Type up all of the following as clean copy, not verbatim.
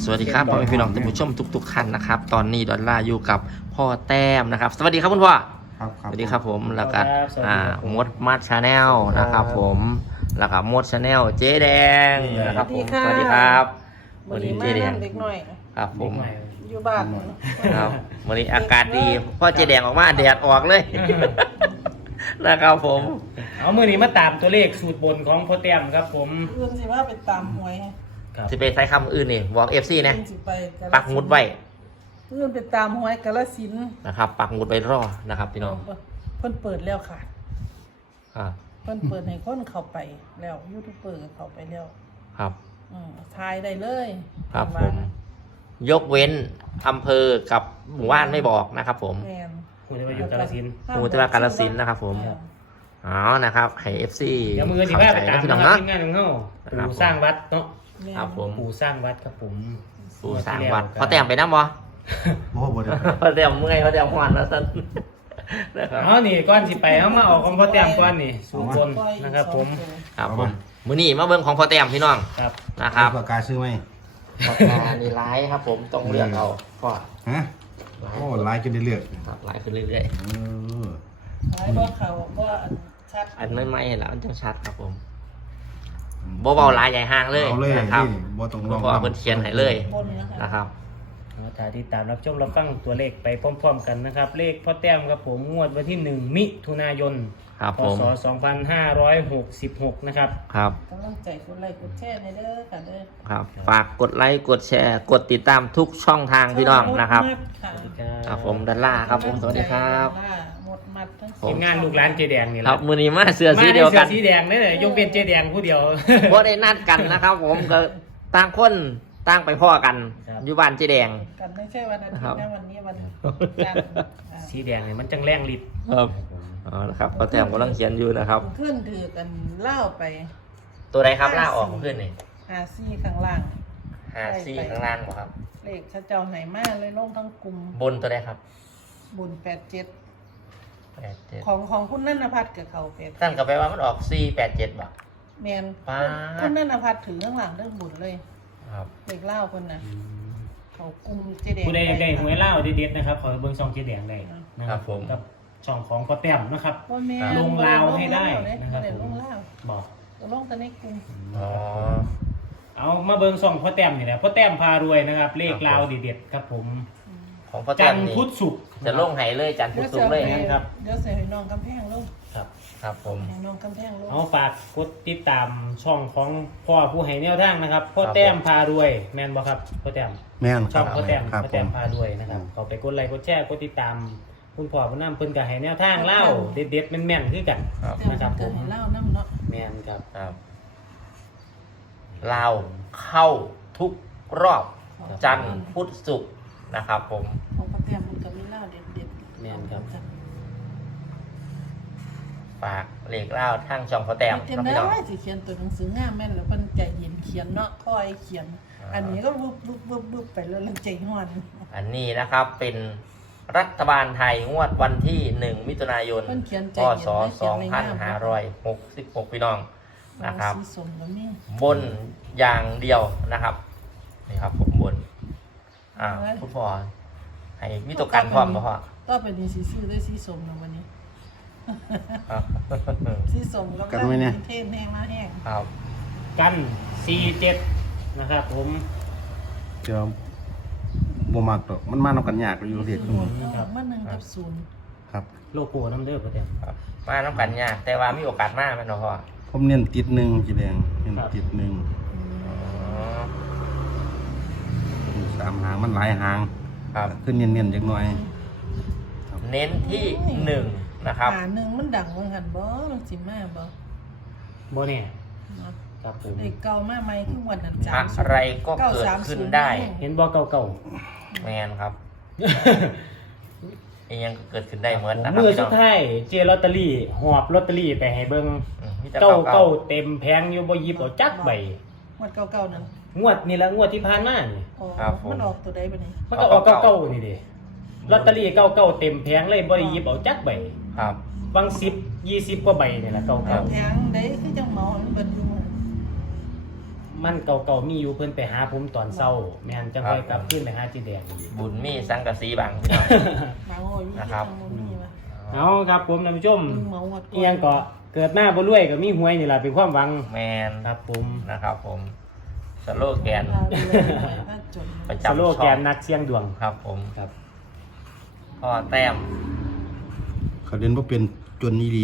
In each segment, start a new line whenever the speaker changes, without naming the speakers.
วัสดีครับพ่อแม่พี่น้องท่านผู้ชมทุกๆท่านนะครับตอนนี้ดอลลาร์อยู่กับพ่อแต้มนะครับสวัสดีครับคุณพ่อสวัสดีครับผมแล้วก็มดมัดชาแนลนะครับผมแล้วก็มดชาแนลเจ๊แดงนะครับผมสวัสดีครับ
วันนี้เจ๊แดงเด็กหน่อย
ครับผม
อยู่บ้าน
ครับวันนี้อากาศดีพ่อเจ๊แดงออกมาแดดออกเลยนะครับผม
เอามือนี้มาตามตัวเลขสูตรบนของพ่อแต้มครับผม
เพื่อนสิว่าไปตามหวย
จะไปใช้คำอื่นนี่บอกFCนะปักหมุดไว้
เพื่อนไปตามหวยกาฬสินธุ์
นะครับปักหมุดไว้รอนะครับพี่น้อง
เพิ่นเปิดแล้วค่ะ
ครับ
เพิ่นเปิดให้คนเข้าไปแล้วยูทูบเบอร์เข้าไปแล้ว
ครับ
ทายได้เลย
ครับผมยกเว้นอำเภอกับหมู่บ้านไม่บอกนะครับผม
ผู้ที่ว่าอยู่กาฬสินธุ์
ผู้ที่ว่ากาฬสินธุ์นะครับผมอ๋อนะครับให้ FC
เดี๋ยวมือที่ว่าไปตามนะครับทีมงานของเขาปู่สร้างวัดเนาะ
ครับผม
ปู่สร้างวัดครับผม
ปู่สร้างวัดพอแต่งไปน้ำบ่พอแต่งเมื่อยพอแต่งหวานแล้วสั้น
นะครับอ๋อนี่ก้อนสิไปเขามาออกของพอแต่งก้อนนี่สูบนนะครับผม
ครับผมมื้อนี้มาเบิ่งของพอแต่งพี่น้อง
ครับ
นะครับ
ปากกาซื้อไหม
ปากกานี่ร้ายครับผมต้องเลือกเอาพ่อ
ฮะโอ้ร้ายจนได้เลือก
ครับร้ายขึ้นเรื่อย
ๆร้ายบ่เขาบ่ชัด
อันไม่แล้วมันจังชัดครับผมบ่เบาลายใหญ่ห่างเลยนะครับ
บ่ต้องลอง
เพราะเพิ่นเขียนให้เลยนะครับ
ถ่ายติดตามรับชมรับฟังตัวเลขไปพร้อมๆกันนะครับเลขพ่อแต้มครับผมงวดวันที่1มิถุนายนพศ2566นะครับ
ครับ
กำลังใจกดไลค์กดแชร์ในเด้อค่ะเด้อ
ครับฝากกดไลค์กดแชร์กดติดตามทุกช่องทางพี่น้องนะครับครับผมดัลล่าครับผมสวัสดีครับ
ทีมงานลูกหลานเจแดงนี่แหละ
ครับมื้อนี้มาเสื้อสีเดียวกัน
สีแดงนี่แหละยกเป็นเจแดงผู้เดียว
บ่ได้นัดกันนะครับผมก็ต่างคนต่างไปพ่อกันอยู่บ้านเจแดง
กันไม่ใช่วันอาทิตย์นะวันนี้วันจันทร์
สีแดงนี่มันจังแรงฤทธิ์
ครับอ๋อนะครับพ่อแต้มกำลังเขียนอยู่นะครับ
ขึ้นถือกันเล่าไป
ตัวใดครับล่าออกขึ้นนี่
54ข้างล่าง
54ข้างล่างบ่ครับ
เลขเจ้าไหมาเลยลงทั้งกลุ่ม
บนตัวใดครับ
บน87ของคุณนันทพัฒน์กับเขา
8ตั้งกับไปว่ามันออก487บ่
แม่นคุณนันทพัฒน์ถือข้างหลังเรื่องบุญเลย
ครับ
เลขเล่าคนน่ะเขากลุ่มเจแดง
ผู้ใดได้หวยเล่าเด็ดๆนะครับขอเบิ่งช่องเจแดงได้นะครับผมกับช่องของพ่อแต้มนะครับลงลาวให้ได้นะครับผมบอก
ลงแต่ในกลุ่ม
เอามาเบิ่งช่องพ่อแต้มนี่แหละพ่อแต้มพารวยนะครับเลขลาวเด็ดๆครับผม
ของพ่อแต้มนี่
พุธศุกร์
จะลงให้เลยจันทร์พุธศุกร์เลย
ครับ
เดี๋ยวใส่น้องกำแพงลง
ครับผม
น้องกำแพงลง
เอาฝากกดติดตามช่องของพ่อผู้ให้แนวทางนะครับพ่อแต้มพารวยแม่นบ่ครับพ่อแต้ม
แม่น
ช่องพ่อแต้มพารวยนะครับเขาไปกดไลค์กดแชร์กดติดตามคุณพ่อผู้นำเพิ่นก็ให้แนวทางเล่าเด็ดๆแม่นๆคือกันนะครับผม
เล่านำเนาะ
แม่นครับ
ลาวเข้าทุกรอบจันทร์พุธศุกร์นะครับผม
ของพ่อแต้มมันก็มีเล่าเด็ด
ๆแม่นครับ
ฝากเลขเล่าทางช่องพ่อแต้ม
ครับพี่น้องสิเขียนตัวหนังสืองามแม่นแล้วเพิ่นใจเย็นเขียนเนาะค่อยเขียนอันนี้ก็บึบไปแล้วใจฮ้อน
อันนี้นะครับเป็นรัฐบาลไทยงวดวันที่1มิถุนายนพศ2566พี่น้องนะครับบนอย่างเดียวนะครับนี่ครับผมบนคุณพ่อให้มีตัวกันพร้อมบ่พ่อ
ก็เป็นสีซื้อได้สีส้มนะวันนี้สีส้มแล้วก็เทนแห้งมาแห้ง
ครับ
กัน47นะครับผม
เดี๋ยวบ่มักดอกมันมานำกันยากอยู่เด็ก
ครับมา1กับ0
ครับ
โลโก้นำเด้อพ่อแต้ม
มานำกันยากแต่ว่ามีโอกาสมากแม่นบ่พ่อ
ผมเน้นติด1สีแดงเน้นติด13หางมันหลายหางขึ้นเน้นๆจักหน่อย
เน้นที่1นะครับ
1มันดังว่าหั่นบ่มันสิมา
บ่แน่ครับผม
ไอ้เก่ามาใหม่คือวันนั้น
อะไรก็เกิดขึ้นได้
เห็นบ่เก่า
แม่นครับยังเกิดขึ้นได้เหมือนนะครับ
มือสุดท้ายเจลอตเตอรี่หอบลอตเตอรี่ไปให้เบิ่งเก่าเต็มแผงอยู่บ่หยิบเอาจักใบ
งวดเก่าๆนั่น
งวดนี่ละงวดที่ผ่านมานี่
ครับ
มันออกตัวใดบัดนี้
มันก็ออกเก่าๆนี่ดิลอตเตอรี่เก่าๆเต็มแผงเลยบ่ได้หยิบเอาจักใบ
ครับ
บาง10 20กว่าใบนี่ล่ะเก่า
ๆแผงใดคือจังเมามันเบิดอยู่
มันเก่าๆมีอยู่เพิ่นไปหาผมตอนเช้าแม่นจังค่อยกลับขึ้นไปหาจีแดงอีก
บุญมีสังกะสีบางพี่น้อง
มาโอ้ย
นะครับ
มีวะ
เอาครับผมท่านผู้ชม
เมาหมด
อีหยังก็เกิดหน้าบ่รวยก็มีหวยนี่ล่ะเป็นความหวัง
แมน
ครับผม
นะครับผมสโลแกน
ถ้าจน
ประ
ส
จำ
โล
ช่
แก
อง
นนักเสี่ยงดวง
ครับผม
ครับ
พ่อแต้ม
เขาเรียนว่าเป็นจนนี้ดี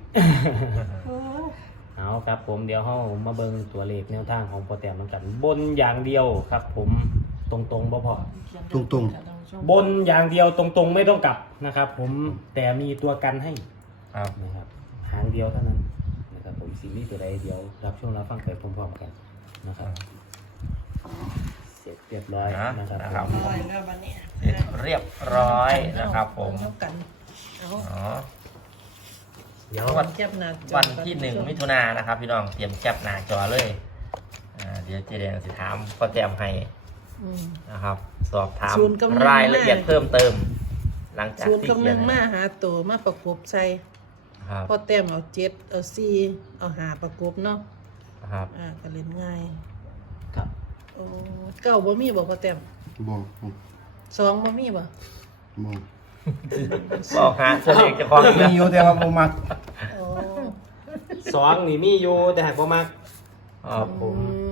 เอาครับผมเดี๋ยวเฮามาเบิ่งตัวเลขแนวทางของโปรแตมนำกัน บนอย่างเดียวครับผมตรงๆบ่พอ
ตรง
บนอย่างเดียวตรงๆไม่ต้องกลับนะครับ ผมแต่มีตัวกันให้
ครับ
นะครับหางเดียวเท่านั้นนะครับผมซีรีส์ตัวใดเดียวรับช่วงรับฟังไปพร้อมๆกันนะครับเสร็จเรียบร้อยนะครับ
นะครับ
ร้อยแล้วบัดนี้
เสร็จเรียบร้อยนะครับผม
เท่ากันเอา
อ๋อ
เดี๋ยว
วันแคบหน้าจอ
วันที่1 มิถุนายนนะครับ พี่น้องเตรียมแคปหน้าจอเลยเดี๋ยวเจแดงสิถามพ่อแต้มให้
อืม
นะครับ สอบถาม
ศูนย์กำลัง
รายละเอียดเพิ่มเติม หลังจาก
ศูนย์
ที่
กำ
เขี
ลั
ยน
งมาหาตัวมาประกบใส่
ครับ
พอแต้มเอา7เอา4เอา5ประกบเนาะ
ครับ
ก็เล่นง่าย
ครับ
โอ้เก้าบ่มีบ่พอแต้ม
ๆบอก
สองบ่มีบ่
บอก
บอกหาเสด็จจะคล้อง
มีอยู่แต่ว่าบ่มัก
โอ้
สองนี่มีอยู่แต่หากบ่มาก
ครับผม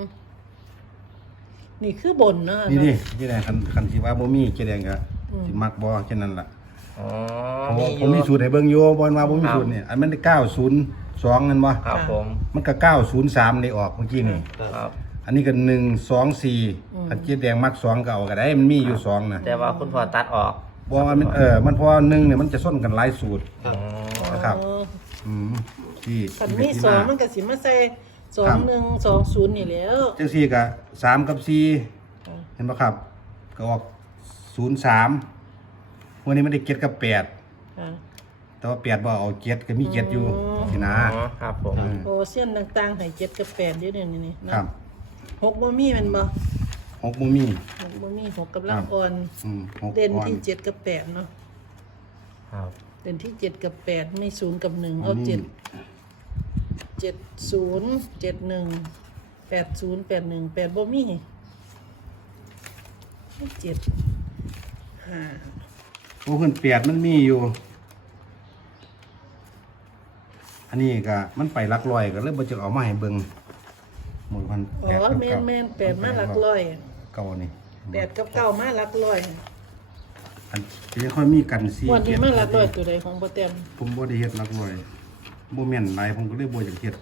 นี่คือบนเนาะ
นี่ดิที่ไหนคันสิว่าบ่มีเจแดงก็สิมักบ่แค่นั้นล่ะ
อ๋อ
ผม
มีอ
ผม
ยู่
มีสูตรให้เบิ่งอยู่บ่ว่าบ่มีสูตรเนี่ยอันมันได้902นั่นบ่
ครับผม
มันก็903ได้ออกเมื่อกี้นี่
ครับ
อันนี้ก็124อันเจแดงมัก2ก็เอาก็ได้มันมีอยู่2น่ะ
แต่ว่าคุณพ่อตัดออก
บ่ว่ามันมันเพราะว่า1เนี่ยมันจะส้นกันหลายสูตร
อ๋อ
นะครับ ที่
คันมีสองมันก็สิมาใส่2120นี่แหล้ว
จังซี่ก็3กับ4เห็นบ่ครับ ก็ออก03วันนี้มันได้7กับ8
ค่ะ
แต่ว่า8บ่เอา7ก็มี7อยู่นี่นะ
อ๋อครับผม
โอ้เส้นต่างๆให้7กับ8อยู่นี่ๆ
ครับ
6บ่มีแม่นบ่
6บ่มี
6บ่มี6กำลังอ่อน
6
เด่น
อ่อน
ที่7กับ8เนาะ
ครับ
เด่นที่7กับ8ไม่0กับ1เอา
อันนี้
7 70 71 80 81 8บ่มี7 5
โอ้เพิ่น8มันมีอยู่ อันนี้ก็มันไปหลักร้อยก็เลยบ่จะเอามาให้เบิ่งหมู่พัน
อ๋อแม่นๆ8มาหลักร้อย
เก่านี่
8กับ9มาหลักร้อย
อันที่ค่อยมีกัน4
วันนี้มาหลักร้อยตัวใดของบ่แต้ม
ผมบ่ได้เฮ็ดหลักร้อยบ่แม่นหลายผมก็เลยบ่อยากเฮ็ด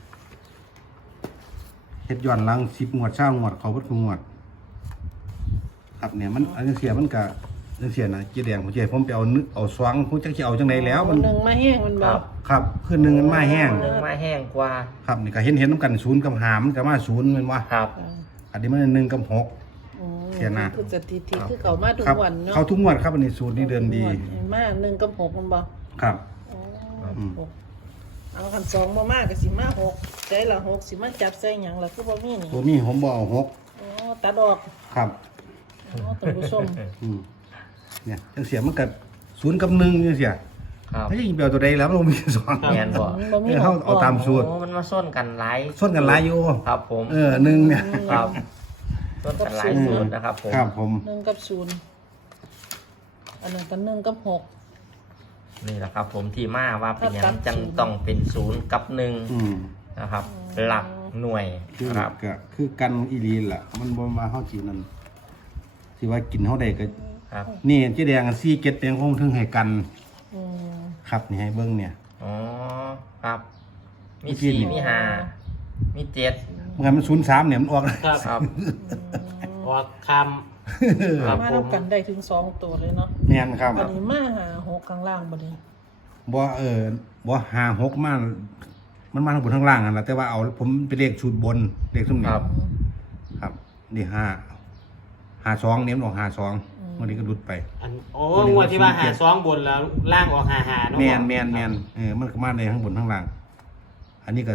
เฮ็ดย้อนหลัง10งวด20งวดเขาเบิดทุกงวดครับเนี่ยมันอันนี้เสียมันก็จังเสียนะเจ๊แดงผมสิให้ผมไปเอาสว่างผมจักสิเอาจังไดแล้วมัน
หนึ่งมาแห้งมัน
ค
บ่
รับ
ครับคือหนึ่งมันมาแห้ง
หนึ่งมาแห้งกว่า
ครับนี่ก็เห็นนํกัน0กับ5มันก็มา0แม่นบ่
ครับ
อันนี้มัน1กับ6 เสียนะ
คือสถิติคือเขามาทุก
ครับ
วันเนาะ
เขาทุกงวดครับอันนี้สูตรนี้เดินดี
มา1กับ6มันบ่
ครับ
หกเอาคัน2บ่มาก็สิมา6ใจละ6สิมาจับใส่หยังล่ะคือบ่มีนี่
บ่มีผมบ่เอา6
อ๋อตัดออก
ครับ
อ๋อท่านผู้ชม
เนี่ยจังเสียมันก็0กับ1จังเสีย
ครับ
ถ้ายิงเปลวตัวใดแล้วมันมีสอง
แม่นบ่
บ่มี
เขาเอาตามสูตร
โอ้มันมาส้นกันหลาย
ส้นกันหลายอยู่
ครับผม
หนึ่งเนี่ย
ครับส้นกันหลายสูตรนะครับผม
ครับผม
1กับ0อันนั้นก็1กับ6
นี่แหละครับผมที่มาว่าเป็นหยั
ครั
ง
บ
จังต้องเป็น0กับ1 นะครับ หลักหน่วย
คือ
ครับ
ก็คือกันอีหลีล่ะ มันบ่มาเฮากินนั่นสิว่ากินเฮาได้ก็
ครับ
นี่เจ๊แดง4 7แตงคงถึงให้กัน
อืม
ครับนี่ให้เบิ่งเนี่ย
อ๋อครับ มี
เมื่อกี้นี่
4มี5มี7
เมื่อมัน03เนี่ยมันออก
ครับ
ครับ
ออกค
ครับ
มา
ผ
นํ
ม
กันได้ถึง2ตัวเลยเนาะ
แม่นครับ
อันนี้มาหา6ข้างล่างบ่นี่
บ่บ่5 6มามันมาทั้งบนทั้งล่างนั่นล่ะแต่ว่าเอาผมไปเลขชุดบนเลขซุ่ม
ค
นี่
รับ
ครับนี่52เนี่ยมันออก52วันนี้ก็หลุดไป
ำอันโอ้งวดที่ว่าหาสองบนแล้วล่างออกหาหาเนาะ
แม่นมันก็มาในข้างบนข้างล่าง อันนี้ก็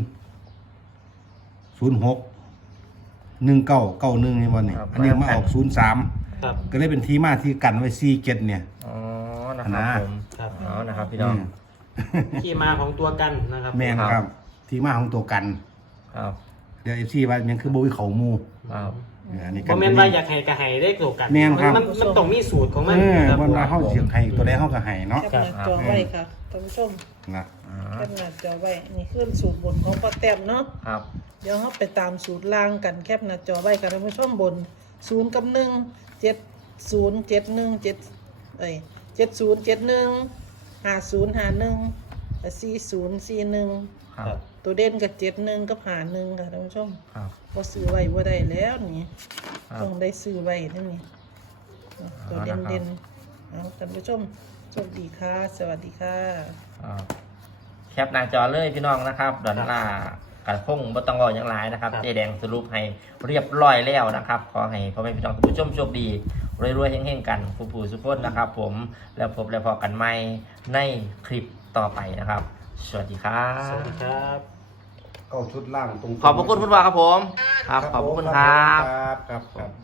0 06 19 91นี่บ่นี่
ครับ
อันนี้มาออก03
ครับ
ก็เลยเป็นที่มาที่กันไว้47เนี่ย
อ๋อ นะครับผม
ครับ
อ๋อนะครับพี่น้อง
ที่มาของตัวกันนะครับ
แม่นครับ ที่มาของตัวกัน
ครับ
เดี๋ยว FC ว่ายังคือบ่มีเขาหมู่
ครับ
อันนี้
คอมเมนต์ว่าอยากให้กระไห้ได้ตัวกัน
แม่นครับ
มันต้องมีสูตรของมัน
เออ
ครับ
วันว่าเฮาสิให้ตัวใดเฮาก็ให้เนาะ
แคปหน้าจอไว้ค่ะท่านผู้ชม
นะ
แคปหน้าจอไว้นี่คือสูตรบนของพ่อแต้มเนาะ
ครับ
เดี๋ยวเราไปตามสูตรล่างกันแคปหน้าจอไว้กันท่านผู้ชมบน0 กับ 1 7 0 7 1 77 0 7 1 50 51 40 41
ครับ
ตัวเด่นกับ71กับ51ค่ะท่านผู้ชม
ครับ
บ่ซื้อไว้บ่ได้แล้วนี่
ครับ
ต้องได้ซื้อไว้นั่นนี่ตัวเด่นเด่นเอาท่านผู้ชมโชคดีค่ะ สวัสดีค่ะ
แคปหน้าจอเลยพี่น้องนะครับดอลลาร์กระพงบ่ต้องรออย่างไรนะครับ
ครับ
เจแดงสรุปให้เรียบร้อยแล้วนะครับ ขอให้พ่อแม่พี่น้องผู้ชมโชคดีรวยๆเฮงๆกันผู้สุขคนนะครับ ผมแล้วพบแล้วพอกันใหม่ในคลิปต่อไปนะครับ สวัสดีครั
สวัสดี
บ
ครับ
เข้าชุดล่างตรง
ขอบพระคุณคุณว่าครับผมครับขอบพระคุณครับ
ครับ